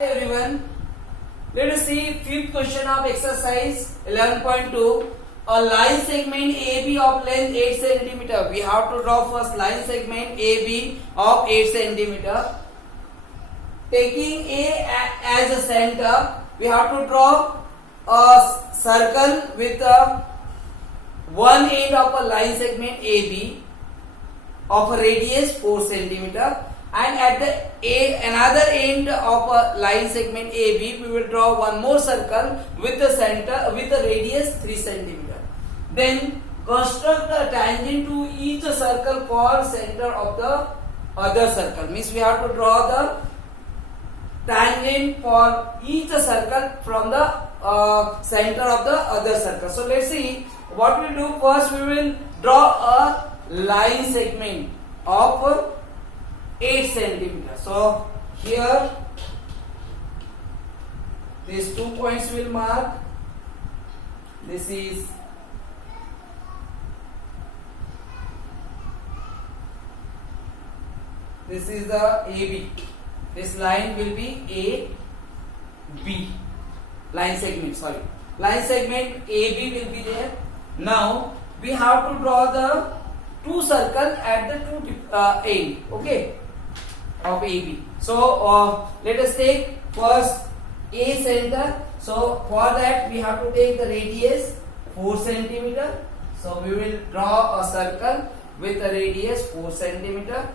Hi everyone, let us see fifth question of exercise 11.2. A line segment AB of length 8 cm. We have to draw first line segment AB of 8 cm. Taking A as a center, we have to draw a circle with one end of a line segment AB of a radius 4 cm. And at the another end of a line segment AB, we will draw one more circle with the center with a radius 3 cm. Then construct a tangent to each circle called center of the other circle. Means we have to draw the tangent for each circle from the center of the other circle. So let's see what we do. First, we will draw a line segment of 8 cm. So here these 2 points will mark. This is the AB. This line will be AB. Line segment AB will be there. Now we have to draw the two circles at the two end. Okay. Of AB. So let us take first A center. So for that we have to take the radius 4 cm. So we will draw a circle with a radius 4 cm.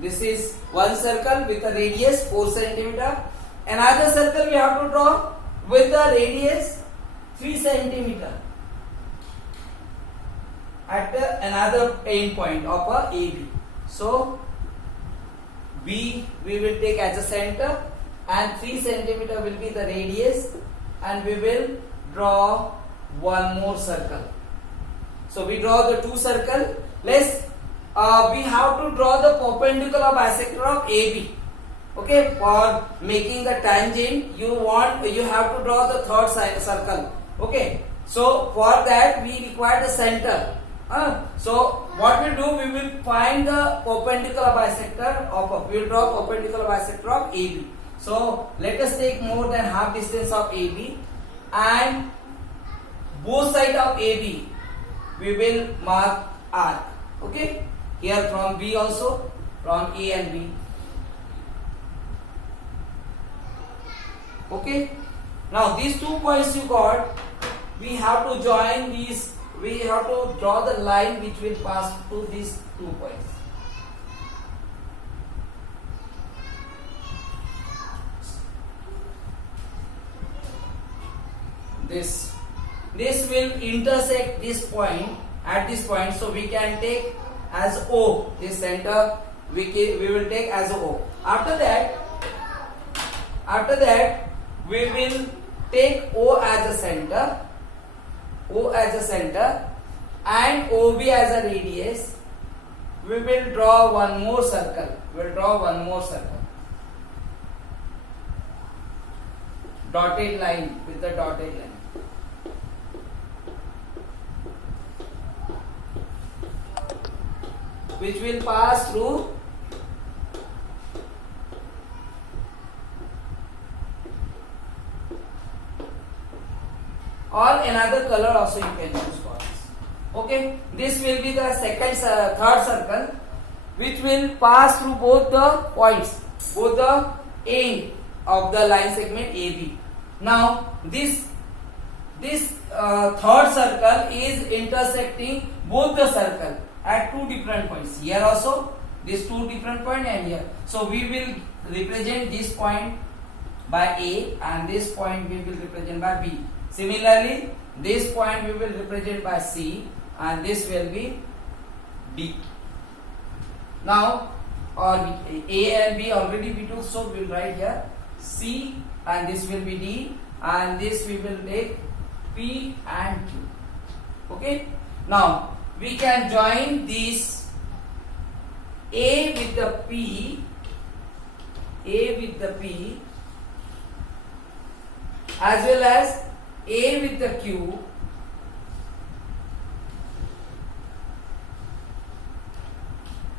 This is one circle with a radius 4 cm. Another circle we have to draw with a radius 3 cm at another end point of a AB. So B we will take as a center and 3 cm will be the radius, and we will draw one more circle. So we draw the two circle. We have to draw the perpendicular bisector of AB. Okay, for making the tangent you have to draw the third circle. Okay, so for that we require the center. So what we do, we will find the perpendicular bisector of we will draw perpendicular bisector of AB. So let us take more than half distance of AB, and both sides of AB we will mark arc. Okay, here from B also, from A and B. Okay, now these 2 points you got, we have to join these, we have to draw the line which will pass to these 2 points. This will intersect this point at this point, so we can take as O. This center we will take as O. After that we will take O as a center, and OB as a radius. We will draw one more circle. Dotted line, with the dotted line. Which will pass through or another color also you can use for this. Okay, this will be the third circle, which will pass through both the points, both the end of the line segment AB. Now this third circle is intersecting both the circle at two different points. Here also, these two different points, and here. So we will represent this point by A, and this point we will represent by B. Similarly, this point we will represent by C, and this will be D. Now, A and B already we took, so we will write here C, and this will be D, and this we will take P and Q. Okay. Now we can join this A with the P, as well as A with the Q,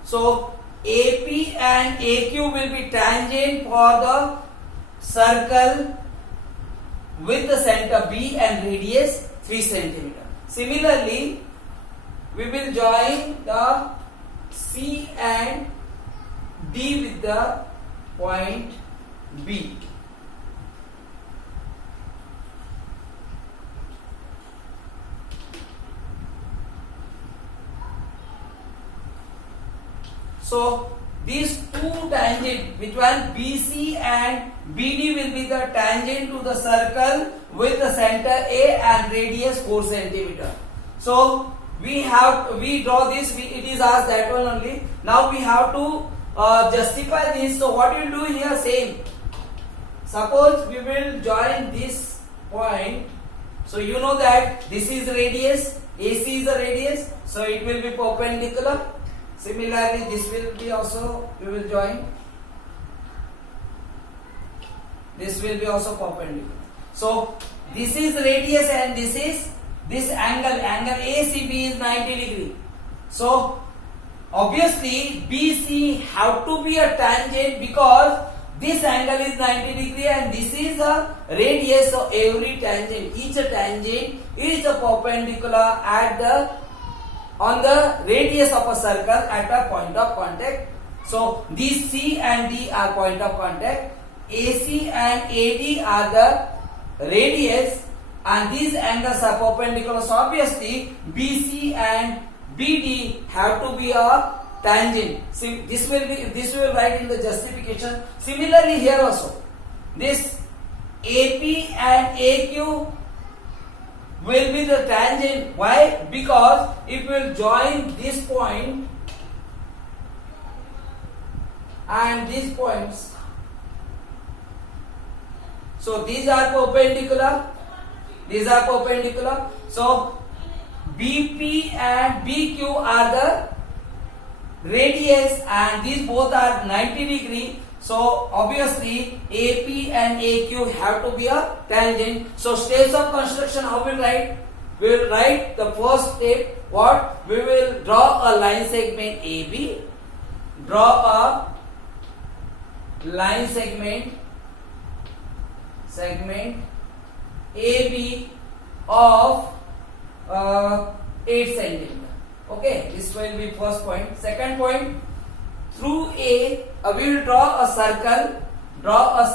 So AP and AQ will be tangent for the circle with the center B and radius 3 cm. Similarly, we will join the C and D with the point B. So these two tangent, which one BC and BD will be the tangent to the circle with the center A and radius 4 cm. So we draw this. It is asked that one only. Now we have to justify this. So what we will do here, same. Suppose we will join this point. So you know that this is radius, AC is the radius. So it will be perpendicular. Similarly, this will be also, we will join. This will be also perpendicular. So this is radius and this is this angle ACB is 90 degree. So obviously BC have to be a tangent because this angle is 90 degree and this is a radius. So every tangent, each tangent is a perpendicular on the radius of a circle at a point of contact. So these C and D are point of contact. AC and AD are the radius and these angles are perpendicular. So obviously BC and BD have to be a tangent. See, this we will write in the justification. Similarly here also, this AP and AQ will be the tangent. Why? Because if we will join this point and these points, so these are perpendicular. These are perpendicular. So BP and BQ are the radius and these both are 90 degree. So obviously AP and AQ have to be a tangent. So steps of construction, how we will write? We will write the first step. What? We will draw a line segment AB. Draw a line segment AB of 8 cm. Okay, this will be first point. Second point, through A, we will draw a circle. Draw a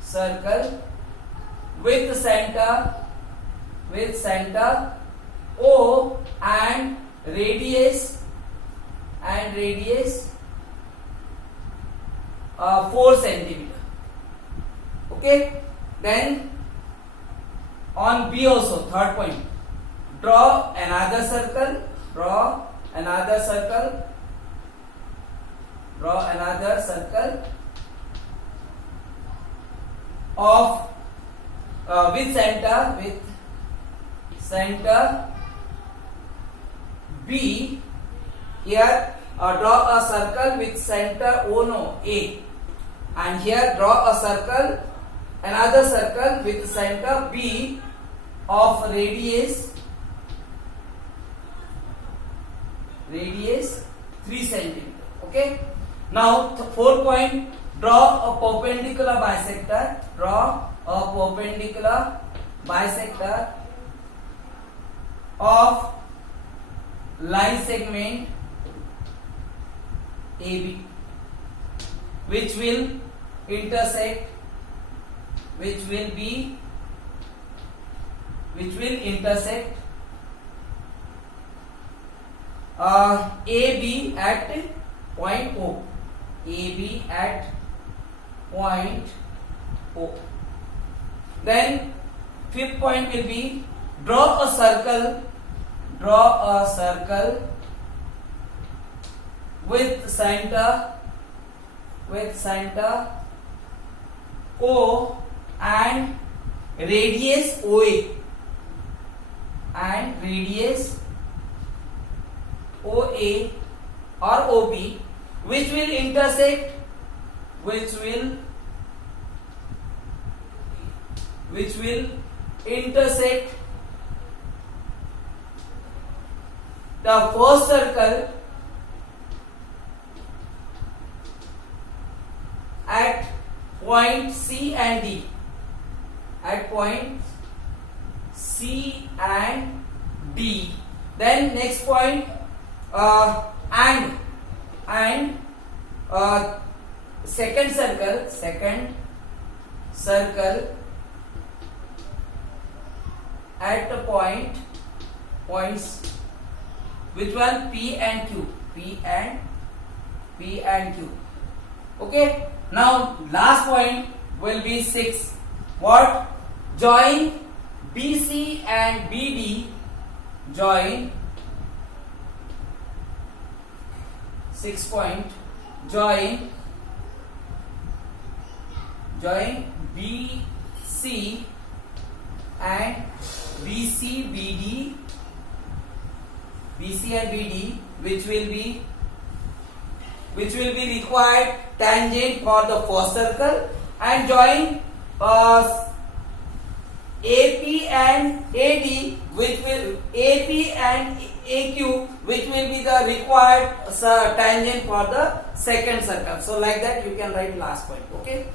circle with center O and radius 4 cm. Okay, then on B also, third point, draw another circle of with center B. Here draw a circle with center A, and here draw a circle, another circle with center B of radius 3 cm. Okay. Now the fourth point, draw a perpendicular bisector. Draw a perpendicular bisector of line segment AB, which will intersect AB at point O. AB at point O. Then fifth point will be, draw a circle with center O and radius OA or OB, which will intersect the first circle at point C and D. At point C and D. Then next point and second circle at the points, which one? P and Q. P and Q. Okay. Now last point will be 6. What? Join BC and BD. Join 6 point. Join BC and BD, which will be required tangent for the first circle, and join AP and AD, AP and AQ, which will be the required tangent for the second circle. So like that you can write last point. Okay.